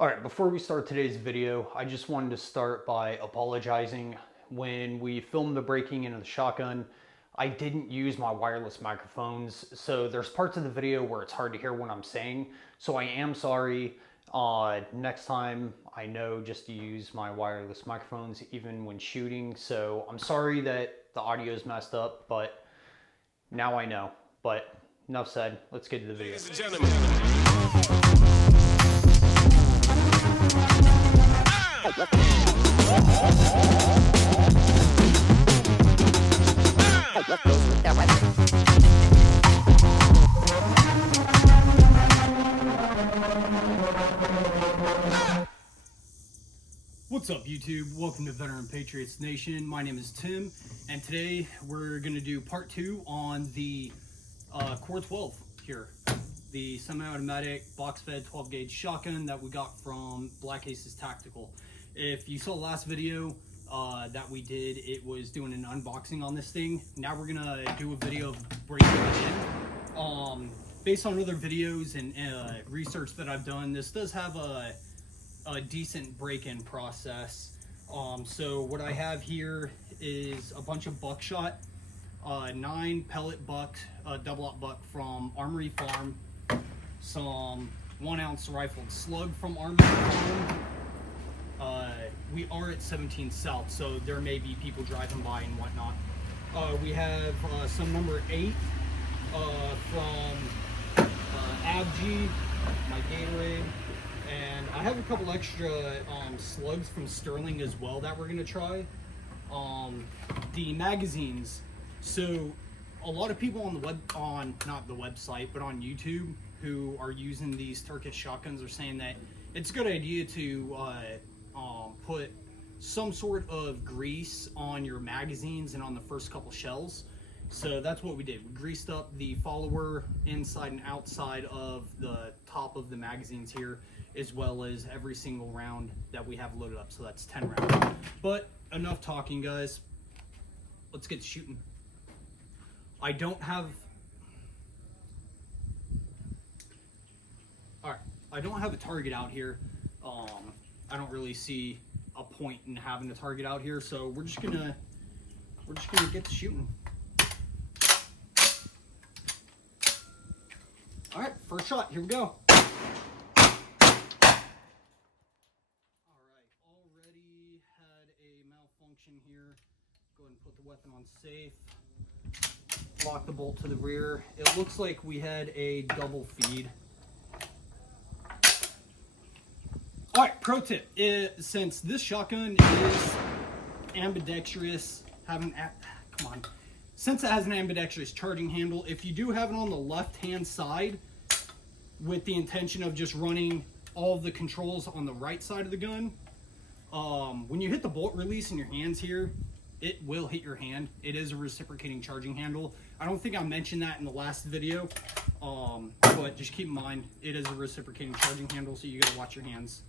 All right, before we start today's video, I just wanted to start by apologizing. When we filmed the breaking into the shotgun, I didn't use my wireless microphones, so there's parts of the video where it's hard to hear what I'm saying, so I am sorry. Next time, I know just to use my wireless microphones even when shooting, so I'm sorry that the audio is messed up, but now I know. But enough said, let's get to the video. Ladies and gentlemen. What's up, YouTube? Welcome to Veteran Patriots Nation. My name is Tim, and today we're going to do part 2 on the Core 12 here. The semi-automatic box-fed 12-gauge shotgun that we got from Black Aces Tactical. If you saw the last video that we did, it was doing an unboxing on this thing. Now we're going to do a video of breaking it in. Based on other videos and research that I've done, this does have a decent break-in process. So what I have here is a bunch of buckshot, 9 pellet buck, double-aught buck from Armory Farm, some 1-ounce rifled slug from Armory Farm. We are at 17 South, so there may be people driving by and whatnot. We have some number 8 from Avci, my Gatorade. And I have a couple extra slugs from Sterling as well that we're gonna try. The magazines. So a lot of people on the not the website, but on YouTube who are using these Turkish shotguns are saying that it's a good idea to put some sort of grease on your magazines and on the first couple shells. So that's what we did. We greased up the follower inside and outside of the top of the magazines here, as well as every single round that we have loaded up. So that's 10 rounds. But enough talking, guys. Let's get shooting. I don't have a target out here. I don't really see a point in having a target out here, so we're just gonna get to shooting. All right, first shot, here we go. All right, already had a malfunction here. Go ahead and put the weapon on safe. Lock the bolt to the rear. It looks like we had a double feed. All right, pro tip, since this shotgun is ambidextrous, since it has an ambidextrous charging handle, if you do have it on the left-hand side with the intention of just running all of the controls on the right side of the gun, when you hit the bolt release in your hands here, it will hit your hand. It is a reciprocating charging handle. I don't think I mentioned that in the last video, but just keep in mind, it is a reciprocating charging handle, so you gotta watch your hands.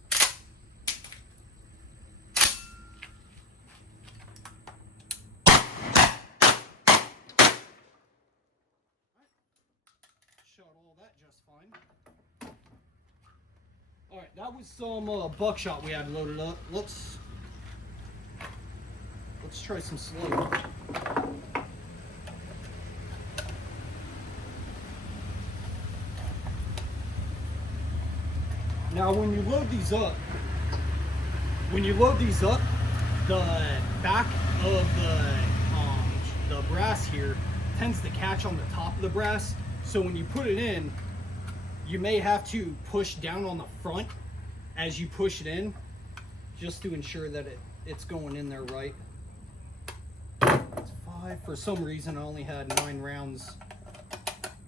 All that just fine. All right, that was some buckshot we had loaded up. Let's try some slug. Now, when you load these up, the back of the brass here tends to catch on the top of the brass. So when you put it in, you may have to push down on the front as you push it in, just to ensure that it's going in there right. It's 5. For some reason, I only had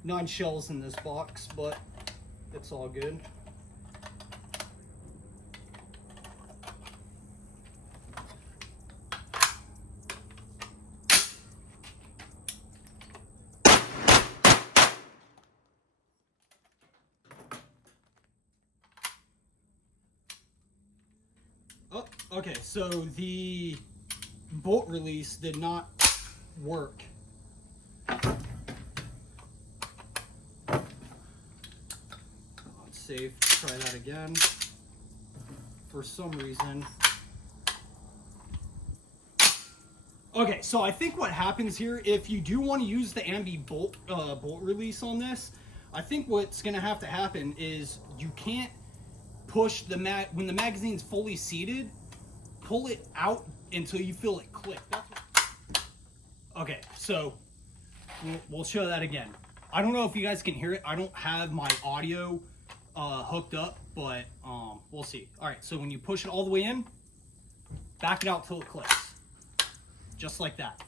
9 shells in this box, but it's all good. Oh, okay, so the bolt release did not work. Let's see, try that again. for some reason. Okay, so I think what happens here, if you do want to use the ambi bolt release on this, I think what's going to have to happen is you can't push the when the magazine's fully seated, pull it out until you feel it click. That's what... Okay, so we'll show that again. I don't know if you guys can hear it. I don't have my audio hooked up, but we'll see. All right, so when you push it all the way in, back it out till it clicks. Just like that.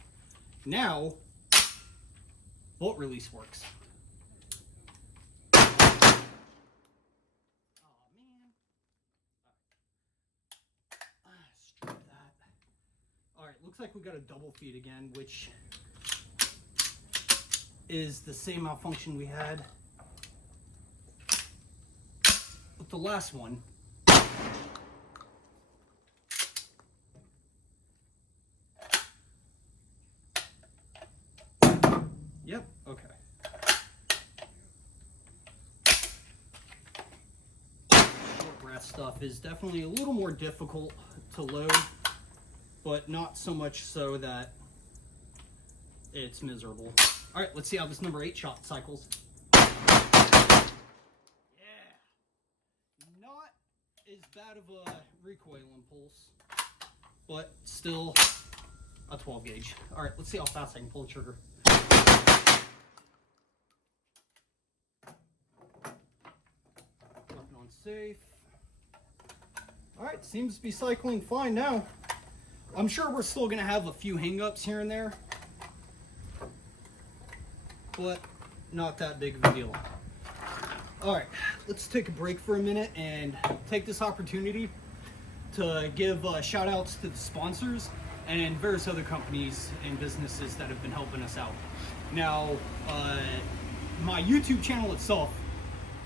Now, bolt release works. Oh, man. Strip that. All right, looks like we got a double feed again, which is the same malfunction we had with the last one. Yep, okay. Short brass stuff is definitely a little more difficult to load, but not so much so that it's miserable. All right, let's see how this number 8 shot cycles. Yeah, not as bad of a recoil impulse, but still a 12 gauge. All right, let's see how fast I can pull the trigger. Safe. All right, seems to be cycling fine now. I'm sure we're still gonna have a few hang-ups here and there, but not that big of a deal. All right, let's take a break for a minute and take this opportunity to give shout outs to the sponsors and various other companies and businesses that have been helping us out. Now, my YouTube channel itself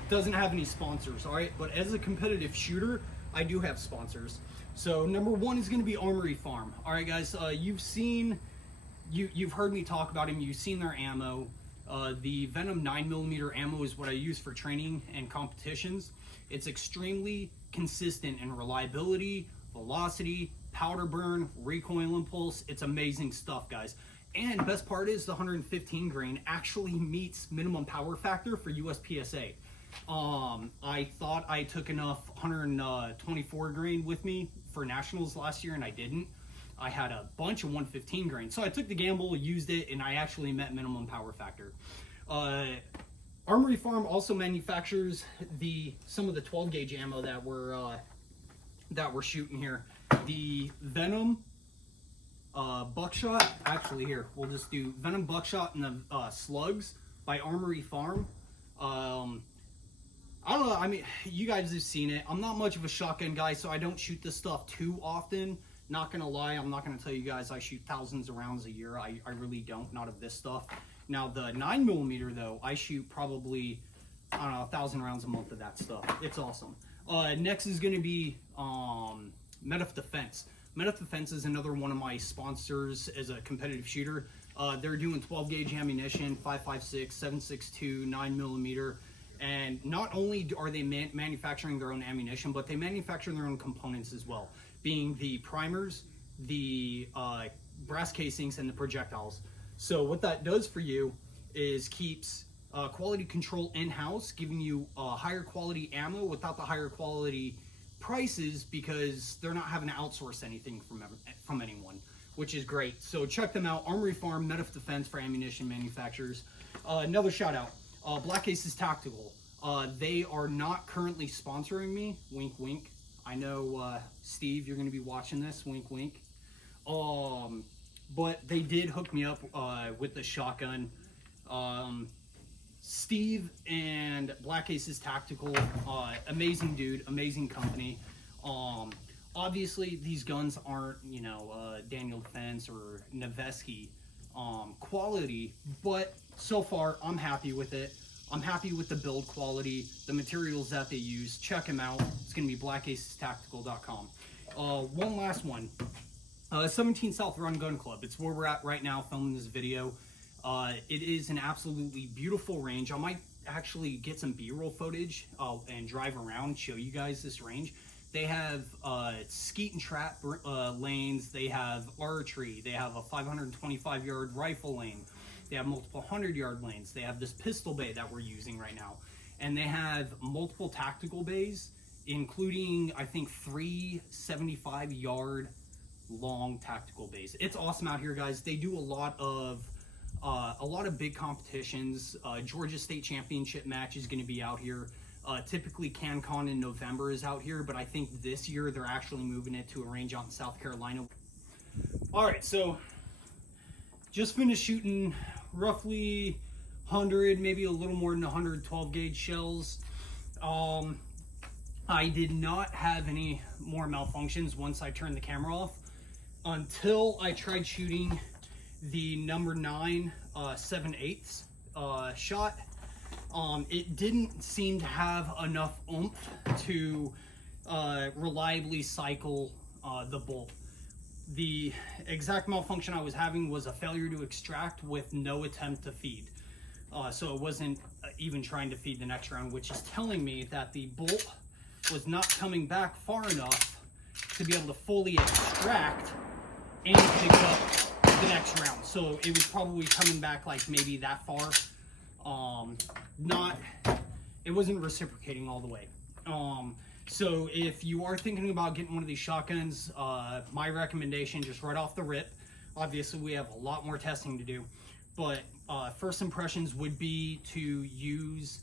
doesn't have any sponsors, all right? But as a competitive shooter, I do have sponsors. So number one is gonna be Armory Farm. All right, guys, you've heard me talk about them. You've seen their ammo. The Venom 9mm ammo is what I use for training and competitions. It's extremely consistent in reliability, velocity, powder burn, recoil impulse. It's amazing stuff, guys. And best part is the 115 grain actually meets minimum power factor for USPSA. I thought I took enough 124 grain with me for nationals last year, and I didn't. I had a bunch of 115 grain, so I took the gamble, used it, and I actually met minimum power factor. Armory Farm also manufactures some of the 12 gauge ammo that we're shooting here. The Venom Buck Shot. Actually, here we'll just do Venom Buck Shot and the slugs by Armory Farm. I don't know, I mean, you guys have seen it. I'm not much of a shotgun guy, so I don't shoot this stuff too often. Not gonna lie, I'm not gonna tell you guys I shoot thousands of rounds a year. I really don't, not of this stuff. Now, the 9mm though, I shoot probably, I don't know, 1,000 rounds a month of that stuff. It's awesome. Next is gonna be Medef Defence. Medef Defence is another one of my sponsors as a competitive shooter. They're doing 12 gauge ammunition, 5.56, 7.62, 9mm. And not only are they manufacturing their own ammunition, but they manufacture their own components as well, being the primers, the brass casings, and the projectiles. So what that does for you is keeps quality control in-house, giving you higher quality ammo without the higher quality prices, because they're not having to outsource anything from anyone, which is great. So check them out, Armory Farm, Medef Defence for ammunition manufacturers. Another shout out. Black Aces Tactical. They are not currently sponsoring me. Wink, wink. I know, Steve, you're going to be watching this. Wink, wink. But they did hook me up with the shotgun. Steve and Black Aces Tactical, amazing dude, amazing company. Obviously, these guns aren't, you know, Daniel Defense or Noveski quality, but so far I'm happy with it. I'm happy with the build quality, the materials that they use. Check them out. It's going to be blackacestactical.com. One last one. 17 South Run Gun Club. It's where we're at right now filming this video. It is an absolutely beautiful range. I might actually get some B-roll footage and drive around, show you guys this range, They have skeet and trap lanes. They have archery. They have a 525-yard rifle lane. They have multiple 100-yard lanes. They have this pistol bay that we're using right now. And they have multiple tactical bays, including, I think, 3 75-yard long tactical bays. It's awesome out here, guys. They do a lot of big competitions. Georgia State Championship match is going to be out here. Typically CanCon in November is out here, but I think this year they're actually moving it to a range out in South Carolina. All right, so just finished shooting roughly 100, maybe a little more than 112 gauge shells. I did not have any more malfunctions once I turned the camera off until I tried shooting the number 9 7/8 shot. It didn't seem to have enough oomph to reliably cycle the bolt. The exact malfunction I was having was a failure to extract with no attempt to feed. So it wasn't even trying to feed the next round, which is telling me that the bolt was not coming back far enough to be able to fully extract and pick up the next round. So it was probably coming back like maybe that far. It wasn't reciprocating all the way. So if you are thinking about getting one of these shotguns, my recommendation, just right off the rip, obviously we have a lot more testing to do, but first impressions would be to use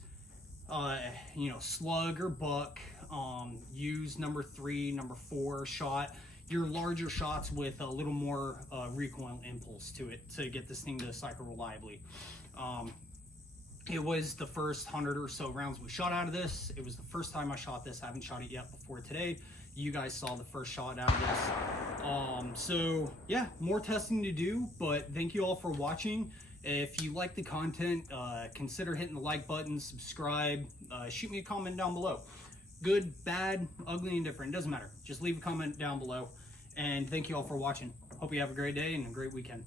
slug or buck, use number 3, number 4 shot, your larger shots with a little more recoil impulse to it to get this thing to cycle reliably. It was the first 100 or so rounds we shot out of this. It was the first time I shot this. I haven't shot it yet before today. You guys saw the first shot out of this. So yeah, more testing to do, but thank you all for watching. If you like the content, consider hitting the like button, subscribe, shoot me a comment down below. Good, bad, ugly, indifferent, doesn't matter. Just leave a comment down below. And thank you all for watching. Hope you have a great day and a great weekend.